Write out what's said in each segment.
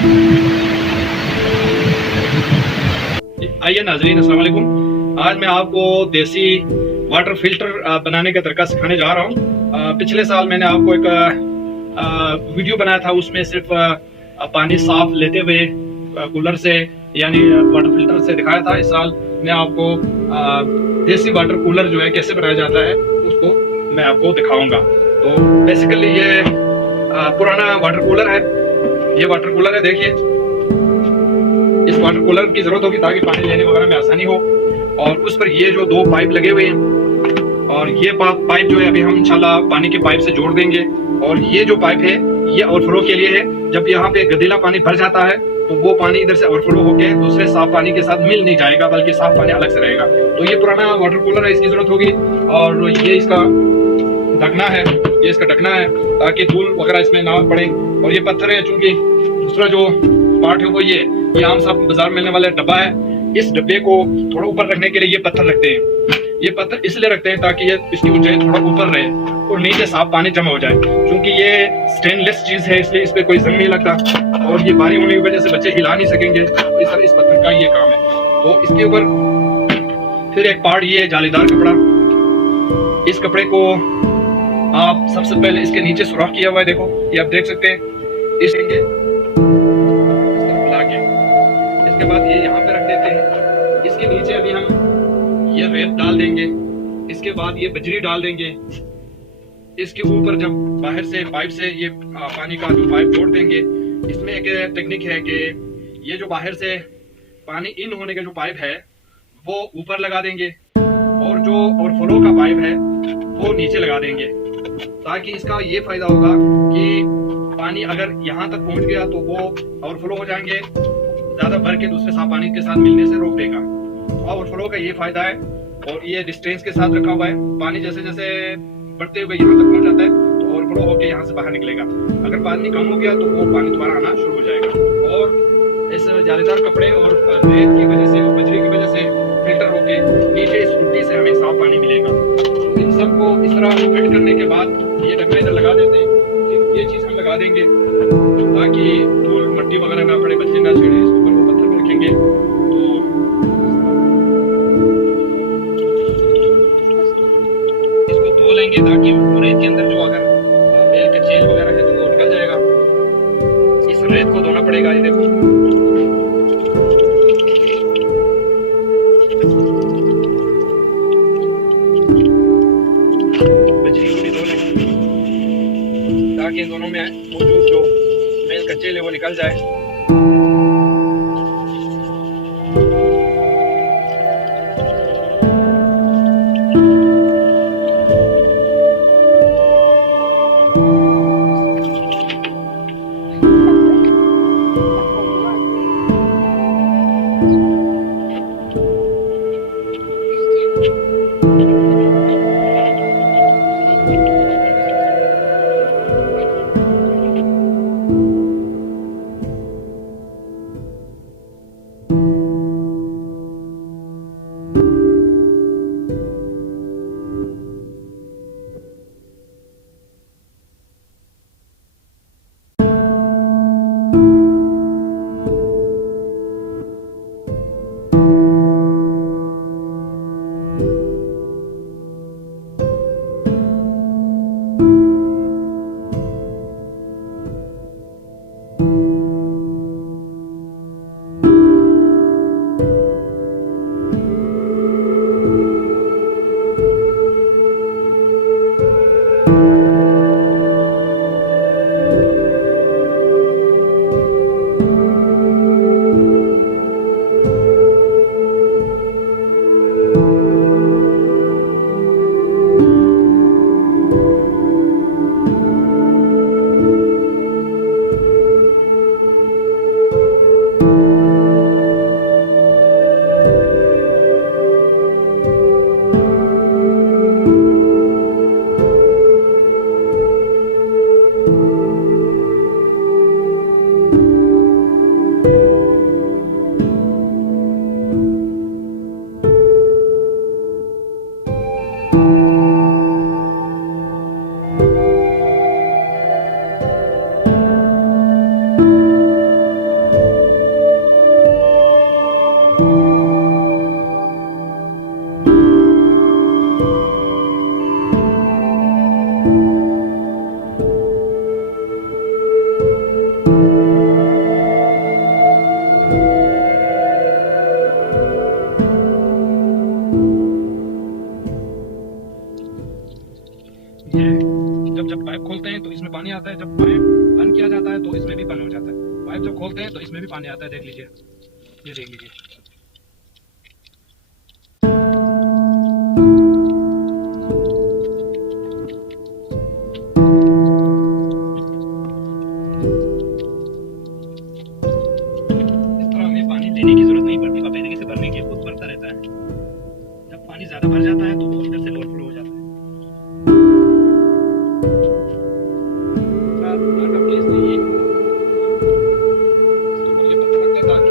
आइए नाजरीन, अस्सलाम वालेकुम। आज मैं आपको देसी वाटर फिल्टर बनाने का तरीका सिखाने जा रहा हूँ। पिछले साल मैंने आपको एक वीडियो बनाया था, उसमें सिर्फ पानी साफ लेते हुए कूलर से यानी वाटर फिल्टर से दिखाया था। इस साल मैं आपको देसी वाटर कूलर जो है कैसे बनाया जाता है उसको मैं आपको दिखाऊंगा। तो बेसिकली ये पुराना वाटर कूलर है। ये वाटर कूलर है, देखिए। इस वाटर कूलर की जरूरत होगी ताकि पानी लेने वगैरह में आसानी हो। और उस पर ये जो दो पाइप लगे हुए हैं, और ये पाइप जो है अभी हम इंशाल्लाह पानी के पाइप से जोड़ देंगे। और ये जो पाइप है ये ओवरफ्लो के लिए है। जब यहाँ पे गदीला पानी भर जाता है तो वो पानी इधर से ओवरफ्लो होकर दूसरे साफ पानी के साथ मिल नहीं जाएगा, बल्कि साफ पानी अलग से रहेगा। तो ये पुराना वाटर कूलर है, इसकी जरूरत होगी। और ये इसका ढकना है, ये इसका ढकना है ताकि धूल वगैरह इसमें ना पड़े। और ये पत्थर है, चूंकि दूसरा जो पार्ट है वो ये आम सा बाजार मिलने वाला डब्बा है। इस डब्बे को थोड़ा ऊपर रखने के लिए ये पत्थर रखते हैं। ये पत्थर इसलिए रखते हैं ताकि ये इसकी ऊंचाई थोड़ा ऊपर रहे और नीचे साफ पानी जमा हो जाए। क्योंकि ये स्टेनलेस चीज है इसलिए इस पे कोई जंग नहीं लगता, और ये भारी होने की वजह से बच्चे हिला नहीं सकेंगे। इस पत्थर का ये काम है। तो इसके ऊपर फिर एक पार्ट ये जालीदार कपड़ा। इस कपड़े को आप सबसे पहले इसके नीचे सुराख किया हुआ है, देखो ये आप देख सकते हैं। इसके बाद ये यहाँ पे रख देते हैं। इसके नीचे अभी हम ये रेत डाल देंगे। इसके बाद ये बजरी डाल देंगे। इसके ऊपर जब बाहर से पाइप से ये पानी का जो पाइप जोड़ देंगे, इसमें एक टेक्निक है कि ये जो बाहर से पानी इन होने का जो पाइप है वो ऊपर लगा देंगे, और जो ओवरफ्लो का पाइप है वो नीचे लगा देंगे। ताकि इसका ये फायदा होगा कि पानी अगर यहाँ तक पहुंच गया तो वो ओवरफ्लो हो जाएंगे, ज्यादा भर के दूसरे साफ पानी के साथ मिलने से रोक देगा। ओवरफ्लो का ये फायदा है। और ये डिस्टेंस के साथ रखा हुआ है। पानी जैसे जैसे बढ़ते हुए यहाँ तक पहुंच जाता है तो ओवरफ्लो होकर यहाँ से बाहर निकलेगा। अगर पानी कम हो गया तो वो पानी दोबारा आना शुरू हो जाएगा। और इस जालीदार कपड़े और रेत की वजह से और बजरी की वजह से फिल्टर होकर नीचे इस टूटी से हमें साफ पानी मिलेगा। तो इन सबको इस तरह फिट करने के बाद ये ढक्कन इधर लगा देते हैं। ये चीज हम लगा देंगे ताकि धूल मट्टी वगैरह ना पड़े, बच्चे ना छेड़े। इसके ऊपर वो पत्थर रखेंगे तो इसको धो लेंगे ताकि रेत के अंदर जो अगर मेल का जेल वगैरह है तो वो निकल जाएगा। इस रेत को धोना पड़ेगा। ये देखो बजरी को भी धो लेंगे ताकि इन दोनों में मौजूद जो मेल का जेल है वो निकल जाए। पानी आता है। जब पाइप बंद किया जाता है तो इसमें भी बंद हो जाता है। पाइप जब खोलते हैं तो इसमें भी पानी आता है। देख लीजिए, ये देख लीजिए। इस तरह हमें पानी लेने की जरूरत नहीं पड़ती, बाकायदगी से भरने की, खुद भरता रहता है। जब पानी ज्यादा भर जाता है तो वो अंदर से ओवरफ्लो हो जाता है। प्लेस नहीं है, इसके ऊपर ये पत्थर रखते हैं ताकि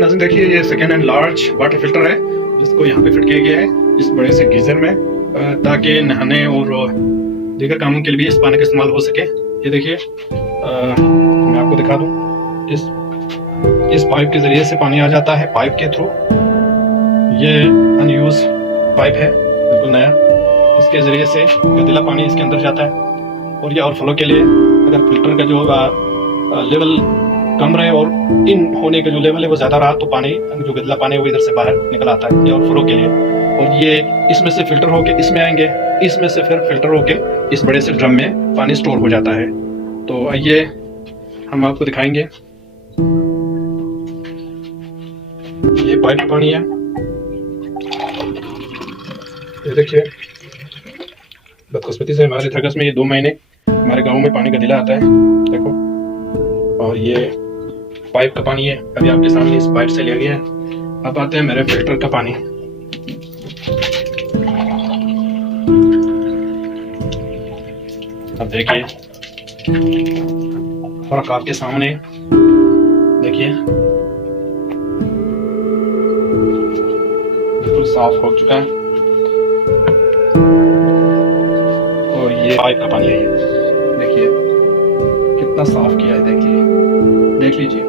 नाज़रीन देखिए, ये second hand large water filter है जिसको यहाँ पे फिट किया गया है इस बड़े से गीजर में, ताकि नहाने और दीगर कामों के लिए भी इस पानी का इस्तेमाल हो सके। ये देखिए, मैं आपको दिखा दूँ, इस पाइप के ज़रिए से पानी आ जाता है, पाइप के थ्रू। ये अनयूज पाइप है, बिल्कुल नया। इसके ज़रिए से गंदीला पानी इसके अंदर जाता है, और ये ओवरफ्लो के लिए अगर फिल्टर का जो लेवल कम रहे और इन होने का जो लेवल है वो ज़्यादा रहा, तो पानी जो गंदला पानी है वो इधर से बाहर निकल आता है, ये ओवरफ्लो के लिए। और ये इसमें से फिल्टर होके इसमें आएंगे, इसमें से फिर फिल्टर होके इस बड़े से ड्रम में पानी स्टोर हो जाता है। तो आइए हम आपको दिखाएंगे। ये पाइप पानी है, ये देखिए। बदकिस्मती से हमारे थगस में ये 2 महीने हमारे गांव में पानी का दिला आता है, देखो। और ये पाइप का पानी है, अभी आपके सामने इस पाइप से लिया गया है। अब आते हैं मेरे फिल्टर का पानी। अब देखिए, फर्क आपके सामने देखिए, बिल्कुल साफ हो चुका है। और ये पाइप का पानी है, ये देखिए कितना साफ किया है, देखिए, देख लीजिए।